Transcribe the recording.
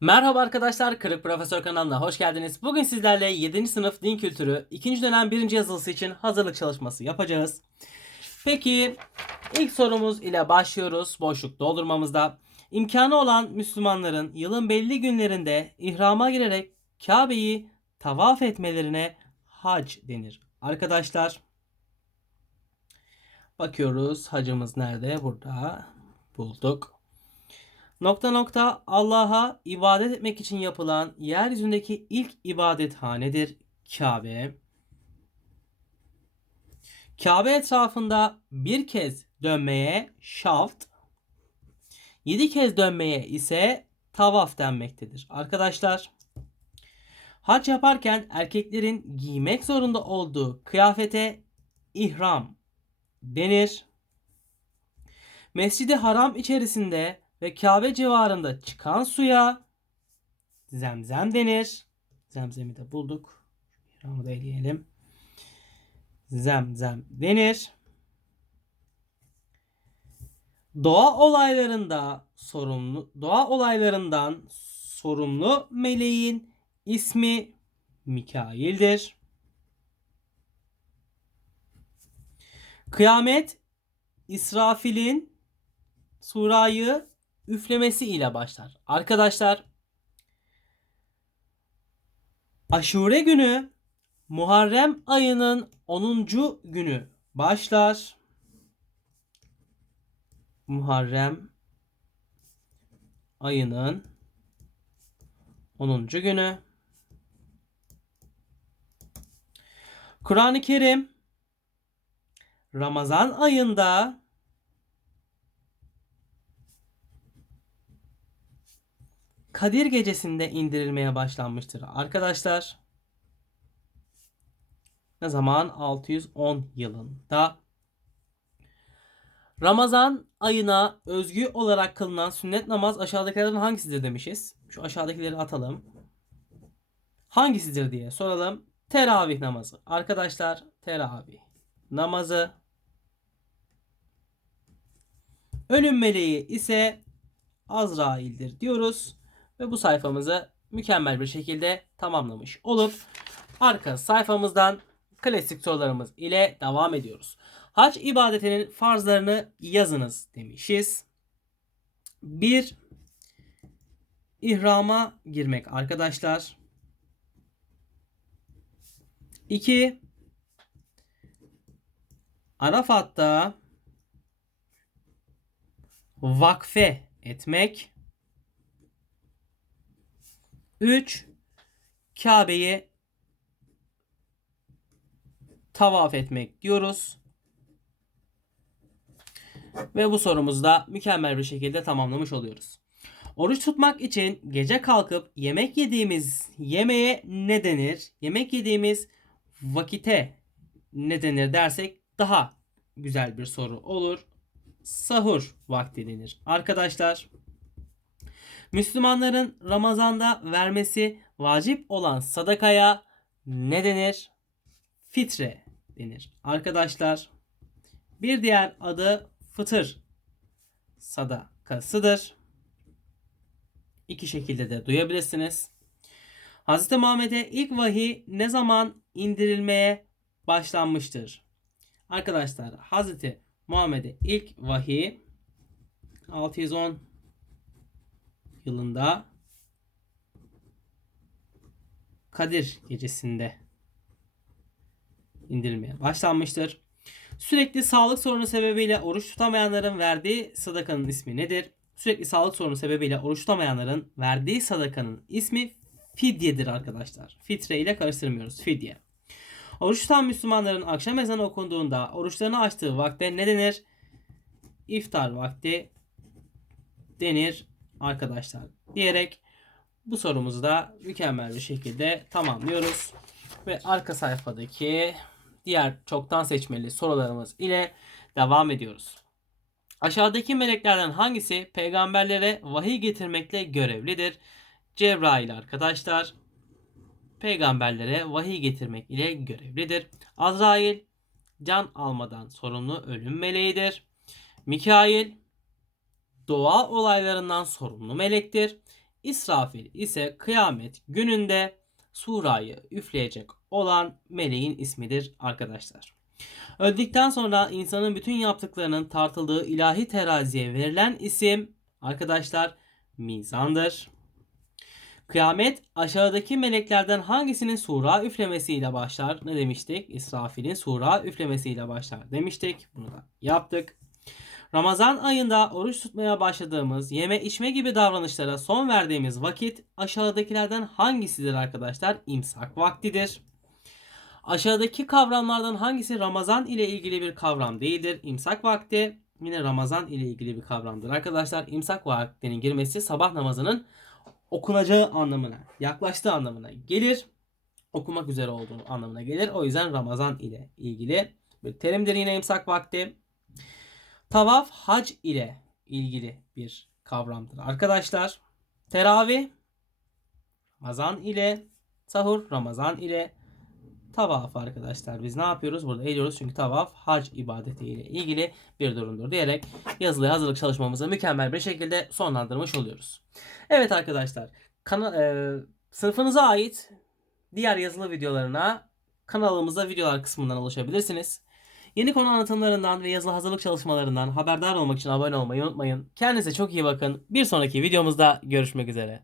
Merhaba arkadaşlar, Kırık Profesör kanalına hoş geldiniz. Bugün sizlerle 7. sınıf din kültürü 2. dönem 1. yazılısı için hazırlık çalışması yapacağız. Peki ilk sorumuz ile başlıyoruz boşluk doldurmamızda. İmkanı olan Müslümanların yılın belli günlerinde ihrama girerek Kabe'yi tavaf etmelerine hac denir. Arkadaşlar bakıyoruz hacımız nerede? Burada bulduk. Nokta nokta Allah'a ibadet etmek için yapılan yeryüzündeki ilk ibadethanedir Kabe. Kabe etrafında bir kez dönmeye şaft, yedi kez dönmeye ise tavaf denmektedir. Arkadaşlar hac yaparken erkeklerin giymek zorunda olduğu kıyafete ihram denir. Mescidi Haram içerisinde ve Kabe civarında çıkan suya zemzem denir. Zemzemi de bulduk. İhramı da eleyelim. Zemzem denir. Doğa olaylarında sorumlu doğa olaylarından sorumlu meleğin ismi Mikail'dir. Kıyamet İsrafil'in surayı üflemesi ile başlar. Arkadaşlar Aşure günü Muharrem ayının 10. günü başlar. Muharrem ayının 10. günü. Kur'an-ı Kerim Ramazan ayında Kadir gecesinde indirilmeye başlanmıştır. Arkadaşlar ne zaman? 610 yılında. Ramazan ayına özgü olarak kılınan sünnet namaz aşağıdakilerden hangisidir demişiz. Şu aşağıdakileri atalım. Hangisidir diye soralım. Teravih namazı. Arkadaşlar teravih namazı. Ölüm meleği ise Azrail'dir diyoruz. Ve bu sayfamızı mükemmel bir şekilde tamamlamış olup arka sayfamızdan klasik sorularımız ile devam ediyoruz. Hac ibadetinin farzlarını yazınız demişiz. 1. İhrama girmek arkadaşlar. 2. Arafat'ta vakfe etmek. 3. Kabe'yi tavaf etmek diyoruz. Ve bu sorumuzu da mükemmel bir şekilde tamamlamış oluyoruz. Oruç tutmak için gece kalkıp yemek yediğimiz yemeğe ne denir? Yemek yediğimiz vakite ne denir dersek daha güzel bir soru olur. Sahur vakti denir. Arkadaşlar Müslümanların Ramazan'da vermesi vacip olan sadakaya ne denir? Fitre denir. Arkadaşlar bir diğer adı fıtır sadakasıdır. İki şekilde de duyabilirsiniz. Hz. Muhammed'e ilk vahiy ne zaman indirilmeye başlanmıştır? Arkadaşlar Hz. Muhammed'e ilk vahiy 610 yılında Kadir gecesinde indirilmeye başlanmıştır. Sürekli sağlık sorunu sebebiyle oruç tutamayanların verdiği sadakanın ismi nedir? Sürekli sağlık sorunu sebebiyle oruç tutamayanların verdiği sadakanın ismi fidyedir arkadaşlar. Fitre ile karıştırmıyoruz. Fidye. Oruç tutan Müslümanların akşam ezanı okunduğunda oruçlarını açtığı vakte ne denir? İftar vakti denir arkadaşlar diyerek bu sorumuzu da mükemmel bir şekilde tamamlıyoruz. Ve arka sayfadaki diğer çoktan seçmeli sorularımız ile devam ediyoruz. Aşağıdaki meleklerden hangisi peygamberlere vahiy getirmekle görevlidir? Cebrail arkadaşlar peygamberlere vahiy getirmek ile görevlidir. Azrail can almadan sorumlu ölüm meleğidir. Mikail doğa olaylarından sorumlu melektir. İsrafil ise kıyamet gününde surayı üfleyecek olan meleğin ismidir arkadaşlar. Öldükten sonra insanın bütün yaptıklarının tartıldığı ilahi teraziye verilen isim arkadaşlar mizandır. Kıyamet aşağıdaki meleklerden hangisinin sura üflemesiyle başlar? Ne demiştik? İsrafil'in sura üflemesiyle başlar demiştik. Bunu da yaptık. Ramazan ayında oruç tutmaya başladığımız, yeme içme gibi davranışlara son verdiğimiz vakit aşağıdakilerden hangisidir arkadaşlar? İmsak vaktidir. Aşağıdaki kavramlardan hangisi Ramazan ile ilgili bir kavram değildir? İmsak vakti yine Ramazan ile ilgili bir kavramdır. Arkadaşlar imsak vaktinin girmesi sabah namazının okunacağı anlamına, yaklaştığı anlamına gelir. Okumak üzere olduğunu anlamına gelir. O yüzden Ramazan ile ilgili bir terimdir yine imsak vakti. Tavaf hac ile ilgili bir kavramdır. Arkadaşlar teravih Ramazan ile sahur Ramazan ile tavaf arkadaşlar. Biz ne yapıyoruz? Burada eğiliyoruz çünkü tavaf hac ibadeti ile ilgili bir durumdur diyerek yazılı hazırlık çalışmamızı mükemmel bir şekilde sonlandırmış oluyoruz. Evet arkadaşlar kana- e, sınıfınıza ait diğer yazılı videolarına kanalımızda videolar kısmından ulaşabilirsiniz. Yeni konu anlatımlarından ve yazılı hazırlık çalışmalarından haberdar olmak için abone olmayı unutmayın. Kendinize çok iyi bakın. Bir sonraki videomuzda görüşmek üzere.